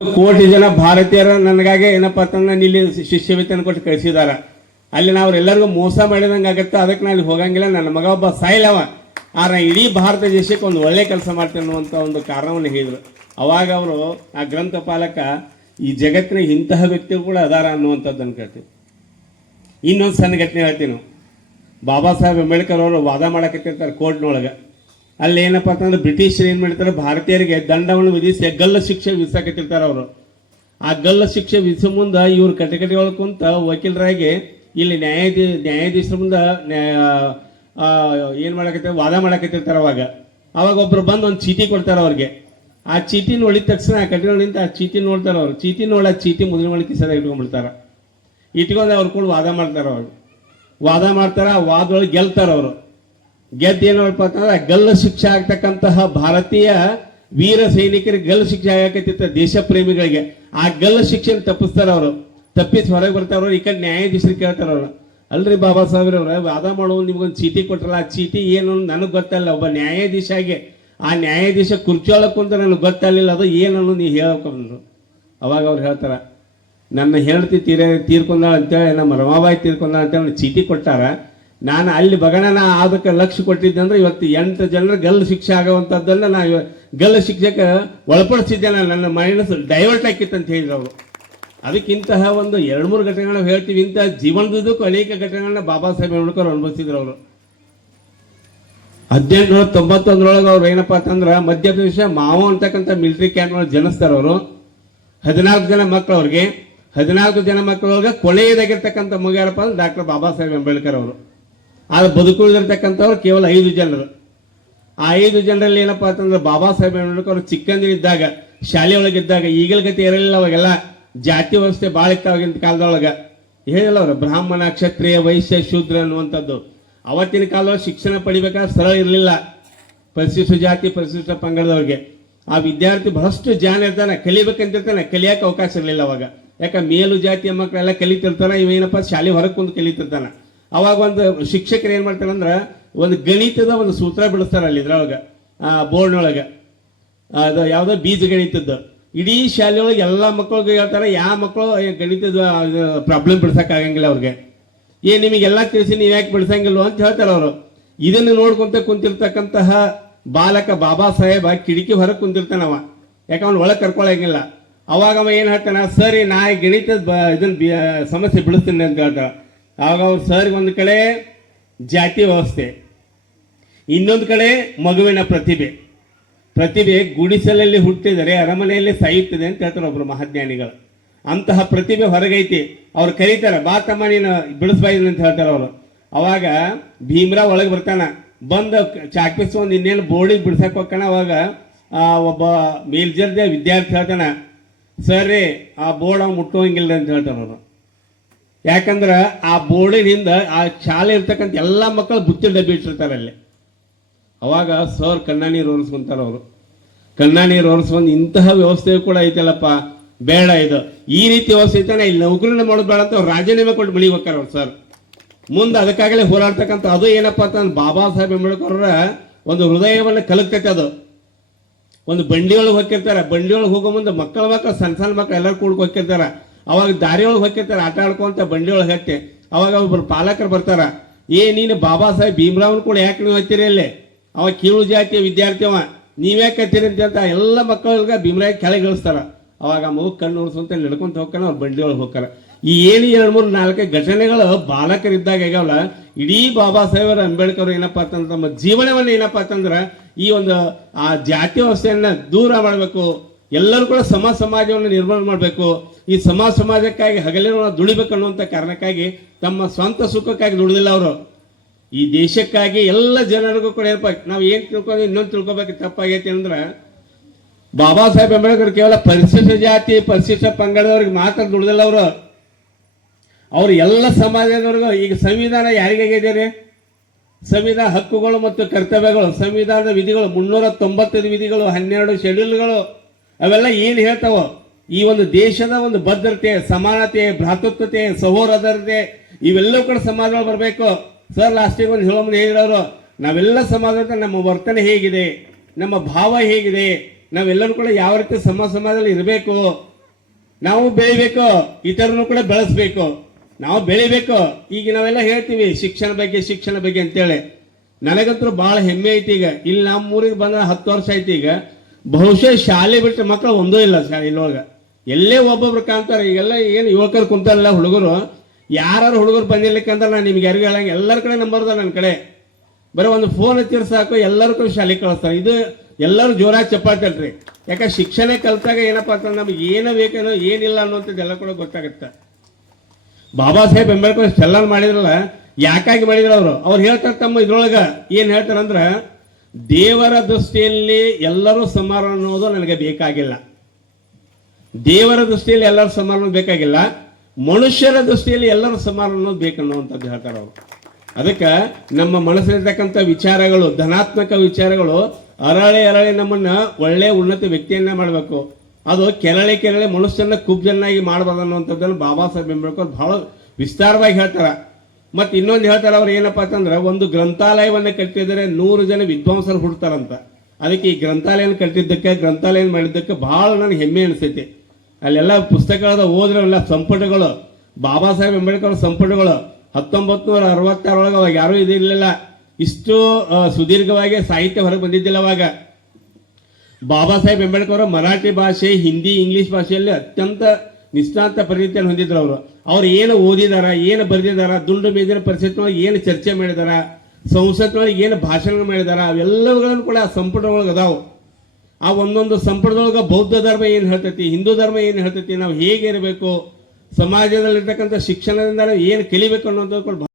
ಕೋಟಿ ಜನ ಭಾರತೀಯರು ನನಗಾಗಿ ಏನಪ್ಪ ಅಂತಂದ್ರೆ ಇಲ್ಲಿ ಶಿಷ್ಯವೇತನ ಕೊಟ್ಟು ಕಳಿಸಿದಾರ ಅಲ್ಲಿ ನಾವು ಎಲ್ಲರಿಗೂ ಮೋಸ ಮಾಡಿದಂಗೆ ಆಗತ್ತೆ, ಅದಕ್ಕೆ ನಾನು ಹೋಗಂಗಿಲ್ಲ. ನನ್ನ ಮಗ ಒಬ್ಬ ಸಾಯಿಲವ. ಆದ್ರೆ ಇಡೀ ಭಾರತ ದೇಶಕ್ಕೆ ಒಂದು ಒಳ್ಳೆ ಕೆಲಸ ಮಾಡ್ತೇನೆ ಅನ್ನುವಂಥ ಒಂದು ಕಾರಣವನ್ನು ಹೇಳಿದ್ರು. ಅವಾಗ ಅವರು ಆ ಗ್ರಂಥ ಪಾಲಕ ಈ ಜಗತ್ತಿನ ಇಂತಹ ವ್ಯಕ್ತಿಗಳು ಕೂಡ ಅದಾರ ಅನ್ನುವಂಥದ್ದನ್ನು ಕೇಳ್ತೀವಿ. ಇನ್ನೊಂದು ಸಣ್ಣ ಘಟನೆ ಹೇಳ್ತೀನಿ. ಬಾಬಾ ಸಾಹೇಬ್ ಅಂಬೇಡ್ಕರ್ ಅವರು ವಾದ ಮಾಡಕತ್ತಿರ್ತಾರೆ ಕೋರ್ಟ್ನೊಳಗೆ. ಅಲ್ಲಿ ಏನಪ್ಪ ಅಂತಂದ್ರೆ ಬ್ರಿಟಿಷರು ಏನು ಮಾಡ್ತಾರೆ, ಭಾರತೀಯರಿಗೆ ದಂಡವನ್ನು ವಿಧಿಸಿ ಗಲ್ಲ ಶಿಕ್ಷೆ ವಿಧಿಸಕತ್ತಿರ್ತಾರೆ ಅವರು. ಆ ಗಲ್ಲ ಶಿಕ್ಷೆ ವಿಧಿಸೋ ಮುಂದೆ ಇವ್ರು ಕಟಕಟಿ ಒಳಗೆ ಕುಂತ ವಕೀಲರಾಗಿ ಇಲ್ಲಿ ನ್ಯಾಯಾಧಿ, ನ್ಯಾಯಾಧೀಶರ ಮುಂದೆ ಏನು ಮಾಡಕತ್ತ, ವಾದ ಮಾಡಕತ್ತಿರ್ತಾರೆ ಅವಾಗ. ಅವಾಗ ಒಬ್ರು ಬಂದು ಒಂದು ಚೀಟಿ ಕೊಡ್ತಾರೆ ಅವ್ರಿಗೆ. ಆ ಚೀಟಿ ನೋಡಿದ ತಕ್ಷಣ, ಆ ಕಟಕಟಿ ನಿಂತ ಆ ಚೀಟಿ ನೋಡ್ತಾರೆ ಅವ್ರು. ಚೀಟಿ ನೋಡ ಚೀಟಿ ಮುದ್ರೆ ಮಳೆ ಕಿಸದ ಇಟ್ಕೊಂಡ್ಬಿಡ್ತಾರೆ. ಇಟ್ಕೊಂಡು ಅವ್ರು ಕೂಡ ವಾದ ಮಾಡ್ತಾರೆ ಅವ್ರು. ವಾದ ಮಾಡ್ತಾರೆ, ಆ ವಾದೊಳಗೆ ಗೆಲ್ತಾರೆ ಅವರು. ಗೆದ್ದು ಏನಪ್ಪ ಅಂತಂದ್ರೆ ಗಲ್ಲು ಶಿಕ್ಷೆ ಆಗ್ತಕ್ಕಂತಹ ಭಾರತೀಯ ವೀರ ಸೈನಿಕರಿಗೆ ಗಲ್ಲು ಶಿಕ್ಷೆ ಆಗಕತ್ತಿತ್ತ ದೇಶ ಪ್ರೇಮಿಗಳಿಗೆ ಆ ಗಲ್ಲು ಶಿಕ್ಷೆನ ತಪ್ಪಿಸ್ತಾರ ಅವರು. ತಪ್ಪಿಸಿ ಹೊರಗೆ ಬರ್ತಾರ ಈ ಕಡೆ ನ್ಯಾಯಾಧೀಶರು ಕೇಳ್ತಾರ ಅವರು. ಅಲ್ರಿ ಬಾಬಾ ಸಾಹೇಬ್ರ ಅವ್ರ, ವಾದ ಮಾಡುವ ನಿಮ್ಗೊಂದು ಚೀಟಿ ಕೊಟ್ರಲ್ಲ, ಆ ಚೀಟಿ ಏನು ನನಗೆ ಗೊತ್ತಲ್ಲ, ಒಬ್ಬ ನ್ಯಾಯಾಧೀಶ ಆಗಿ ಆ ನ್ಯಾಯಾಧೀಶ ಕುರ್ಚೋಳಕ್ಕೂ ಅಂತ ನನಗೆ ಗೊತ್ತಲ್ಲ ಅದು ಏನನ್ನು ನೀವು ಹೇಳ್ಕೊಂಡ್ರು ಅವಾಗ ಅವ್ರು ಹೇಳ್ತಾರ, ನನ್ನ ಹೆಂಡತಿ ತೀರ ತೀರ್ಕೊಂಡಾಳ ಅಂತೇಳಿ, ನಮ್ಮ ರಮಾಬಾಯಿ ತೀರ್ಕೊಂಡಾಳ ಅಂತೇಳಿ ಚೀಟಿ ಕೊಟ್ಟಾರ. ನಾನು ಅಲ್ಲಿ ಬಗಣನ ಅದಕ್ಕೆ ಲಕ್ಷ್ಯ ಕೊಟ್ಟಿದ್ದೆ ಅಂದ್ರೆ ಇವತ್ತು ಎಂಟು ಜನರು ಗಲ್ಲು ಶಿಕ್ಷೆ ಆಗುವಂಥದ್ದನ್ನ ನಾ ಇವ- ಗಲ್ಲು ಶಿಕ್ಷೆಗೆ ಒಳಪಡಿಸಿದ್ದೆ ನಾನು. ನನ್ನ ಮೈನಸ್ ಡೈವರ್ಟ್ ಆಕಿತ್ತು ಅಂತ ಹೇಳಿದ್ರು ಅವರು. ಅದಕ್ಕಿಂತಹ ಒಂದು ಎರಡು ಮೂರು ಘಟನೆಗಳನ್ನ ಹೇಳ್ತೀವಿ. ಇಂಥ ಜೀವನದುದ್ದಕ್ಕೂ ಅನೇಕ ಘಟನೆಗಳನ್ನ ಬಾಬಾ ಸಾಹೇಬ್ ಅಂಬೇಡ್ಕರ್ ಅನುಭವಿಸಿದ್ರು ಅವರು. ಹದಿನೆಂಟುನೂರ ತೊಂಬತ್ತೊಂದರೊಳಗೆ ಅವ್ರು ಏನಪ್ಪ ಅಂತಂದ್ರೆ ಮಧ್ಯಪ್ರದೇಶ ಮಾವ ಅಂತಕ್ಕಂಥ ಮಿಲಿಟರಿ ಕ್ಯಾಂಪ್ ಒಳಗೆ ಜನಿಸ್ತಾರ ಅವರು. ಹದಿನಾಲ್ಕು ಜನ ಮಕ್ಕಳು ಅವ್ರಿಗೆ. ಹದಿನಾಲ್ಕು ಜನ ಮಕ್ಕಳೊಳಗೆ ಕೊಳೆಯದಾಗಿರ್ತಕ್ಕಂಥ ಮುಗಿಯಾರಪ್ಪ ಅಂದ್ರೆ ಡಾಕ್ಟರ್ ಬಾಬಾ ಸಾಹೇಬ್ ಅಂಬೇಡ್ಕರ್ ಅವರು. ಆದ್ರೆ ಬದುಕುಳಿದಿರ್ತಕ್ಕಂಥವ್ರು ಕೇವಲ ಐದು ಜನರು. ಆ ಐದು ಜನರಲ್ಲಿ ಏನಪ್ಪ ಅಂತಂದ್ರೆ ಬಾಬಾ ಸಾಹೇಬ್ ಅಂಬೇಡ್ಕರ್ ಅವರು ಚಿಕ್ಕಂದಿರಿದ್ದಾಗ ಶಾಲೆಯೊಳಗಿದ್ದಾಗ ಈಗಲ ಗತಿ ಇರಲಿಲ್ಲ ಅವಾಗೆಲ್ಲ. ಜಾತಿ ವ್ಯವಸ್ಥೆ ಭಾಳ ಇತ್ತು ಕಾಲದೊಳಗೆ. ಹೇಳಿಲ್ಲ ಅವರು, ಬ್ರಾಹ್ಮಣ, ಕ್ಷತ್ರಿಯ, ವೈಶ್ಯ, ಶೂದ್ರ ಅನ್ನುವಂಥದ್ದು. ಅವತ್ತಿನ ಕಾಲದೊಳಗೆ ಶಿಕ್ಷಣ ಪಡಿಬೇಕಾದ್ರೆ ಸರಳ ಇರಲಿಲ್ಲ. ಪರಿಶಿಷ್ಟ ಜಾತಿ, ಪರಿಶಿಷ್ಟ ಪಂಗಡದವ್ರಿಗೆ. ಆ ವಿದ್ಯಾರ್ಥಿ ಬಹಳಷ್ಟು ಜಾನ ಇರ್ತಾನೆ ಕಲಿಬೇಕಂತಿರ್ತಾನೆ ಕಲಿಯಕ್ಕೆ ಅವಕಾಶ ಇರಲಿಲ್ಲ ಅವಾಗ. ಯಾಕೆ, ಮೇಲು ಜಾತಿಯ ಮಕ್ಕಳೆಲ್ಲ ಕಲಿತಿರ್ತಾನೆ ಇವೇನಪ್ಪ ಶಾಲೆ ಹೊರಗೆ ಕುಂದು ಕಲಿತಿರ್ತಾನೆ. ಅವಾಗ ಒಂದು ಶಿಕ್ಷಕರು ಏನು ಮಾಡ್ತಾರೆ ಅಂದ್ರೆ, ಒಂದು ಗಣಿತದ ಒಂದು ಸೂತ್ರ ಬಿಡಿಸ್ತಾರೆ ಅಲ್ಲಿ ಇದ್ರೊಳಗೆ ಬೋರ್ಡ್ನೊಳಗೆ. ಅದು ಯಾವುದೋ ಬೀಜ ಗಣಿತದ್ದು. ಇಡೀ ಶಾಲೆಯೊಳಗೆ ಎಲ್ಲ ಮಕ್ಕಳಿಗೆ ಹೇಳ್ತಾರೆ ಯಾವ ಮಕ್ಕಳು ಗಣಿತದ ಪ್ರಾಬ್ಲಮ್ ಬಿಡ್ಸೋಕ್ಕಾಗಂಗಿಲ್ಲ ಅವ್ರಿಗೆ. ಏ ನಿಮಗೆಲ್ಲ ತಿಳಿಸಿ, ನೀವು ಯಾಕೆ ಬಿಡಿಸಂಗಿಲ್ಲ ಅಂತ ಹೇಳ್ತಾರೆ ಅವರು. ಇದನ್ನು ನೋಡ್ಕೊಂತ ಕುಂತಿರ್ತಕ್ಕಂತಹ ಬಾಲಕ ಬಾಬಾ ಸಾಹೇಬ ಕಿಟಕಿ ಹೊರಗೆ ಕುಂತಿರ್ತಾನವ ಯಾಕೆ ಅವ್ನು ಒಳಗೆ ಕರ್ಕೊಳಂಗಿಲ್ಲ. ಅವಾಗ ಅವ ಏನು ಹೇಳ್ತಾನೆ, ಸರಿ, ನಾ ಗಣಿತದ ಇದನ್ನ ಸಮಸ್ಯೆ ಬಿಡಿಸ್ತೀನಿ ಅಂತ ಹೇಳ್ತಾರ ಅವಾಗ ಅವ್ರು ಸರ್ ಒಂದು ಕಡೆ ಜಾತಿ ವ್ಯವಸ್ಥೆ, ಇನ್ನೊಂದು ಕಡೆ ಮಗುವಿನ ಪ್ರತಿಭೆ. ಪ್ರತಿಭೆ ಗುಡಿಸಲಲ್ಲಿ ಹುಟ್ಟಿದರೆ ಅರಮನೆಯಲ್ಲಿ ಸಾಯುತ್ತದೆ ಅಂತ ಹೇಳ್ತಾರೆ ಒಬ್ರು ಮಹಾಜ್ಞಾನಿಗಳು. ಅಂತಹ ಪ್ರತಿಭೆ ಹೊರಗೈತಿ. ಅವ್ರು ಕರೀತಾರೆ, ಬಾ ತಮ್ಮ, ನೀನು ಬಿಡಿಸ್ಬಾಯ್ದು ಅಂತ ಹೇಳ್ತಾರೆ ಅವರು. ಅವಾಗ ಭೀಮರಾವ್ ಒಳಗೆ ಬರ್ತಾನ. ಬಂದು ಚಾಕ್ಪಿಸ್, ಒಂದು ಇನ್ನೇನು ಬೋರ್ಡಿಗೆ ಬಿಡ್ಸಕ್ ಹೋಗ್ತಾನ. ಅವಾಗ ಒಬ್ಬ ಮೇಲ್ಜರ್ದೇ ವಿದ್ಯಾರ್ಥಿ ಹೇಳ್ತಾನೆ ಸರ್ ರೀ ಆ ಬೋರ್ಡ್ ಅವ್ನು ಮುಟ್ಟೋಂಗಿಲ್ಲ ಅಂತ ಹೇಳ್ತಾರೆ ಅವರು. ಯಾಕಂದ್ರ ಆ ಬೋರ್ಡಿನಿಂದ ಆ ಶಾಲೆ ಇರ್ತಕ್ಕಂಥ ಎಲ್ಲ ಮಕ್ಕಳು ಬುತ್ತಿ ಡಬ್ಬಿ ಇಟ್ಟಿರ್ತಾರೆ ಅಲ್ಲಿ. ಅವಾಗ ಸರ್ ಕಣ್ಣ ನೀರು ಒರೆಸ್ಕೊಂತಾರ ಅವರು. ಕಣ್ಣ ನೀರು ಒರೆಸ್ಕೊಂಡು ಇಂತಹ ವ್ಯವಸ್ಥೆ ಕೂಡ ಐತಲ್ಲಪ್ಪ. ಬೇಡ ಇದು. ಈ ರೀತಿ ವ್ಯವಸ್ಥೆ ಐತಾನೆ ಇಲ್ಲಿ ನೌಕರಿನ ಮಾಡೋದು ಬೇಡ ಅಂತ ಅವ್ರು ರಾಜೀನಾಮೆ ಕೊಟ್ಟು ಬೆಳಿಗ್ಗೆ ಹೋಗ್ತಾರೆ ಅವ್ರು ಸರ್. ಮುಂದೆ ಅದಕ್ಕಾಗಲೇ ಹೋರಾಡ್ತಕ್ಕಂಥ ಅದು ಏನಪ್ಪ ಅಂತ ಬಾಬಾ ಸಾಹೇಬ್ ಅಂಬೇಡ್ಕರ್ ಒಂದು ಹೃದಯವನ್ನು ಕಲಕ್ತೈತೆ ಅದು. ಒಂದು ಬಂಡಿಯೊಳಗೆ ಒಳಗೆ ಹೋಗಿರ್ತಾರೆ ಬಂಡಿ ಒಳಗೆ ಹೋಗೋ ಮುಂದೆ ಮಕ್ಕಳ ಮಕ್ಕಳು ಸಣ್ಣ ಸಣ್ಣ ಮಕ್ಕಳು ಎಲ್ಲರೂ ಕೂಡ ಹೋಗಿರ್ತಾರ ಅವಾಗ ದಾರಿ ಒಳಗೆ ಹೋಗಿರ್ತಾರೆ ಆಟ ಆಡ್ಕೊಂತ ಬಂಡಿ ಒಳಗೆ ಅವಾಗ ಒಬ್ಬರು ಪಾಲಕರು ಬರ್ತಾರ, ಏ, ನೀನು ಬಾಬಾ ಸಾಹೇಬ್ ಭೀಮರಾವ್ನ ಕೂಡ ಯಾಕೆ ನೀವು ಹತ್ತೀರಿ ಅಲ್ಲಿ ಅವ ಕೀಳು ಜಾತಿಯ ವಿದ್ಯಾರ್ಥಿ ಅವ. ನೀವ್ಯಾಕೆ ಹತ್ತಿರಿ ಅಂತ ಎಲ್ಲ ಮಕ್ಕಳಿಗೆ ಭೀಮರಾಯ್ ಕೆಳಗೆ ಇಳಿಸ್ತಾರ. ಅವಾಗ ಮಗು ಕಣ್ಣು ಉಳಿಸುವಂತ ನಡ್ಕೊಂತ ಹೋಗ್ತಾನ, ಅವ್ರು ಬಂಡಿ ಒಳಗೆ ಹೋಗ್ತಾರ. ಈ ಏನು ಎರಡು, ಮೂರು, ನಾಲ್ಕು ಘಟನೆಗಳು ಬಾಲಕರಿದ್ದಾಗ ಆಗ್ಯಾವಲ್ಲ ಇಡೀ ಬಾಬಾ ಸಾಹೇಬರ ಅಂಬೇಡ್ಕರ್ ಏನಪ್ಪಾ ಅಂತಂದ್ರೆ ತಮ್ಮ ಜೀವನವನ್ನು ಏನಪ್ಪಾ ಅಂತಂದ್ರೆ ಈ ಒಂದು, ಆ ಜಾತಿ ವ್ಯವಸ್ಥೆಯನ್ನ ದೂರ ಮಾಡಬೇಕು. ಎಲ್ಲರೂ ಕೂಡ ಸಮ ಸಮಾಜವನ್ನು ನಿರ್ಮಾಣ ಮಾಡಬೇಕು. ಈ ಸಮಾಜ ಸಮಾಜಕ್ಕಾಗಿ ಹಗಲಿನ ದುಡಿಬೇಕು ಅನ್ನುವಂಥ ಕಾರಣಕ್ಕಾಗಿ ತಮ್ಮ ಸ್ವಂತ ಸುಖಕ್ಕಾಗಿ ದುಡಿದಿಲ್ಲ ಅವರು. ಈ ದೇಶಕ್ಕಾಗಿ ಎಲ್ಲ ಜನರಿಗೂ ಕೂಡ ಏನಪ್ಪ, ನಾವು ಏನು ತಿಳ್ಕೊಂಡು ಇನ್ನೊಂದು ತಿಳ್ಕೊಬೇಕು ತಪ್ಪಾಗೈತಿ ಅಂದ್ರೆ, ಬಾಬಾ ಸಾಹೇಬ್ ಅಂಬೇಡ್ಕರ್ ಕೇವಲ ಪರಿಶಿಷ್ಟ ಜಾತಿ, ಪರಿಶಿಷ್ಟ ಪಂಗಡದವ್ರಿಗೆ ಮಾತ್ರ ದುಡಿದಿಲ್ಲ ಅವರು. ಅವ್ರು ಎಲ್ಲ ಸಮಾಜದವ್ರಿಗೂ, ಈಗ ಸಂವಿಧಾನ ಯಾರಿಗಾಗಿದೆ ರೀ ಸಂವಿಧಾನ ಹಕ್ಕುಗಳು ಮತ್ತು ಕರ್ತವ್ಯಗಳು, ಸಂವಿಧಾನದ ವಿಧಿಗಳು ಮುನ್ನೂರ ತೊಂಬತ್ತೈದು ವಿಧಿಗಳು, ಹನ್ನೆರಡು ಶೆಡ್ಯೂಲ್ಗಳು. ಅವೆಲ್ಲ ಏನು ಹೇಳ್ತಾವೋ? ಈ ಒಂದು ದೇಶದ ಒಂದು ಭದ್ರತೆ, ಸಮಾನತೆ, ಭ್ರಾತೃತ್ವತೆ, ಸಹೋದರತೆ, ಇವೆಲ್ಲವೂ ಕೂಡ ಸಮಾಜಗಳು ಬರಬೇಕು. ಸರ್ ಲಾಸ್ಟಿಗೆ ಒಂದು ಹೇಳೋ ಹೇಳಿರೋರು, ನಾವೆಲ್ಲ ಸಮಾಜದ ನಮ್ಮ ವರ್ತನೆ ಹೇಗಿದೆ, ನಮ್ಮ ಭಾವ ಹೇಗಿದೆ, ನಾವೆಲ್ಲರೂ ಕೂಡ ಯಾವ ರೀತಿ ಸಮ ಸಮಾಜದಲ್ಲಿ ಇರಬೇಕು, ನಾವು ಬೆಳಿಬೇಕು ಇತರನ್ನು ಕೂಡ ಬೆಳೆಸ್ಬೇಕು. ನಾವು ಬೆಳಿಬೇಕು. ಈಗ ನಾವೆಲ್ಲ ಹೇಳ್ತೀವಿ, ಶಿಕ್ಷಣ ಬಗ್ಗೆ ಶಿಕ್ಷಣ ಬಗ್ಗೆ ಅಂತೇಳಿ. ನನಗಂತೂ ಬಹಳ ಹೆಮ್ಮೆ ಐತಿ ಈಗ. ಇಲ್ಲಿ ನಮ್ಮ ಊರಿಗೆ ಬಂದ ಹತ್ತು ವರ್ಷ ಐತಿ ಈಗ. ಬಹುಶಃ ಶಾಲೆ ಬಿಟ್ಟ ಮಕ್ಕಳು ಒಂದೂ ಇಲ್ಲ ಶಾಲೆ ಇಲ್ಲೊಳಗ. ಎಲ್ಲೇ ಒಬ್ಬೊಬ್ರು ಕಾಣ್ತಾರೆ, ಈಗೆಲ್ಲ ಏನು ಯುವಕರು ಕುಂತಾರಲ್ಲ ಹುಡುಗರು ಯಾರು ಹುಡುಗರು ಬಂದಿರ್ಲಿಕ್ಕಂದ್ರೆ ನಾನು ನಿಮ್ಗೆ ಯಾರಿಗೂ ಹೇಳಂಗೆ ಎಲ್ಲರ ಕಡೆ ನಂಬರ್ ಅದ ನನ್ನ ಕಡೆ. ಬರೀ ಒಂದು ಫೋನ್ ಹಚ್ಚಿರ್ ಸಾಕು, ಎಲ್ಲರೂ ಕೂಡ ಶಾಲೆಗೆ ಕಳಿಸ್ತಾರೆ. ಇದು ಎಲ್ಲರೂ ಜೋರಾಗಿ ಚಪ್ಪಾಳ್ತಲ್ರಿ ಯಾಕಂದ್ರೆ ಶಿಕ್ಷಣ ಕಲ್ತಾಗ ಏನಪ್ಪ ಅಂತಂದ್ರೆ ನಮ್ಗೆ ಏನು ಬೇಕೇನೋ ಏನಿಲ್ಲ ಅನ್ನುವಂಥದ್ದು ಎಲ್ಲ ಕೂಡ ಗೊತ್ತಾಗುತ್ತೆ. ಬಾಬಾ ಸಾಹೇಬ್ ಅಂಬೇಡ್ಕರ್ ಚಲನ್ ಮಾಡಿದ್ರಲ್ಲ, ಯಾಕಾಗಿ ಮಾಡಿದ್ರು ಅವರು? ಅವ್ರು ಹೇಳ್ತಾರೆ ತಮ್ಮ ಇದ್ರೊಳಗ, ಏನ್ ಹೇಳ್ತಾರಂದ್ರ ದೇವರ ದೃಷ್ಟಿಯಲ್ಲಿ ಎಲ್ಲರೂ ಸಮಾನ ಅನ್ನೋದು ನನಗೆ ಬೇಕಾಗಿಲ್ಲ. ದೇವರ ದೃಷ್ಟಿಯಲ್ಲಿ ಎಲ್ಲರೂ ಸಮಾನ ಬೇಕಾಗಿಲ್ಲ. ಮನುಷ್ಯರ ದೃಷ್ಟಿಯಲ್ಲಿ ಎಲ್ಲರೂ ಸಮಾನ ಅನ್ನೋದು ಬೇಕನ್ನುವಂಥದ್ದು ಹೇಳ್ತಾರೆ ಅವರು. ಅದಕ್ಕೆ ನಮ್ಮ ಮನಸ್ಸಲ್ಲಿರ್ತಕ್ಕಂಥ ವಿಚಾರಗಳು, ಧನಾತ್ಮಕ ವಿಚಾರಗಳು, ಅರಳೆ ಅರಳೆ ನಮ್ಮನ್ನ ಒಳ್ಳೆ ಉನ್ನತ ವ್ಯಕ್ತಿಯನ್ನ ಮಾಡಬೇಕು. ಅದು ಕೆರಳೆ ಕೆರಳೆ ಮನುಷ್ಯನ ಕುಬ್ಜನ್ನಾಗಿ ಮಾಡಬಾರ್ದು ಅನ್ನುವಂಥದ್ದನ್ನು ಬಾಬಾ ಸಾಹೇಬ್ ಅಂಬೇಡ್ಕರ್ ಬಹಳ ವಿಸ್ತಾರವಾಗಿ ಹೇಳ್ತಾರ. ಮತ್ತೆ ಇನ್ನೊಂದು ಹೇಳ್ತಾರೆ ಅವ್ರು ಏನಪ್ಪಾ ಅಂತಂದ್ರೆ ಒಂದು ಗ್ರಂಥಾಲಯವನ್ನ ಕಟ್ಟಿದರೆ ನೂರು ಜನ ವಿದ್ವಾಂಸರು ಹುಡ್ತಾರಂತ. ಅದಕ್ಕೆ ಈ ಗ್ರಂಥಾಲಯನ ಕಟ್ಟಿದ್ದಕ್ಕೆ ಗ್ರಂಥಾಲಯ ಮಾಡಿದ್ದಕ್ಕೆ ಬಹಳ ನನಗೆ ಹೆಮ್ಮೆ ಅನಿಸ್ತೈತಿ ಅಲ್ಲೆಲ್ಲ ಪುಸ್ತಕದ ಓದ್ರಲ್ಲ ಸಂಪುಟಗಳು. ಬಾಬಾ ಸಾಹೇಬ್ ಅಂಬೇಡ್ಕರ್ ಸಂಪುಟಗಳು. ಹತ್ತೊಂಬತ್ತು ನೂರ ಅರವತ್ತಾರೊಳಗೆ ಅವಾಗ ಯಾರೂ ಇದಿರಲಿಲ್ಲ. ಇಷ್ಟು ಸುದೀರ್ಘವಾಗಿ ಸಾಹಿತ್ಯ ಹೊರಗೆ ಬಂದಿದ್ದಿಲ್ಲ ಅವಾಗ. ಬಾಬಾ ಸಾಹೇಬ್ ಅಂಬೇಡ್ಕರ್ ಮರಾಠಿ ಭಾಷೆ, ಹಿಂದಿ, ಇಂಗ್ಲಿಷ್ ಭಾಷೆಯಲ್ಲಿ ಅತ್ಯಂತ ನಿಷ್ಣಾಂತ ಪರಿಣಿತಿಯನ್ನು ಹೊಂದಿದ್ರು ಅವರು. ಅವ್ರು ಏನು ಓದಿದಾರ, ಏನು ಬರೆದಿದಾರ, ದುಂಡು ಮೇದಿನ ಪರಿಸ್ಥಿತಿನೊಳಗೆ ಏನು ಚರ್ಚೆ ಮಾಡಿದಾರ ಸಂಸತ್ನೊಳಗೆ ಏನು ಭಾಷಣ ಮಾಡಿದಾರ, ಅವೆಲ್ಲವುಗಳನ್ನು ಕೂಡ ಆ ಸಂಪುಟದೊಳಗೆ ಅದಾವು. ಆ ಒಂದೊಂದು ಸಂಪುಟದೊಳಗೆ ಬೌದ್ಧ ಧರ್ಮ ಏನು ಹೇಳ್ತೈತಿ, ಹಿಂದೂ ಧರ್ಮ ಏನು ಹೇಳ್ತೈತಿ, ನಾವು ಹೇಗೆ ಇರಬೇಕು, ಸಮಾಜದಲ್ಲಿರ್ತಕ್ಕಂಥ ಶಿಕ್ಷಣದಿಂದ ಏನು ಕಲಿಬೇಕು ಅನ್ನೋದು ಕೂಡ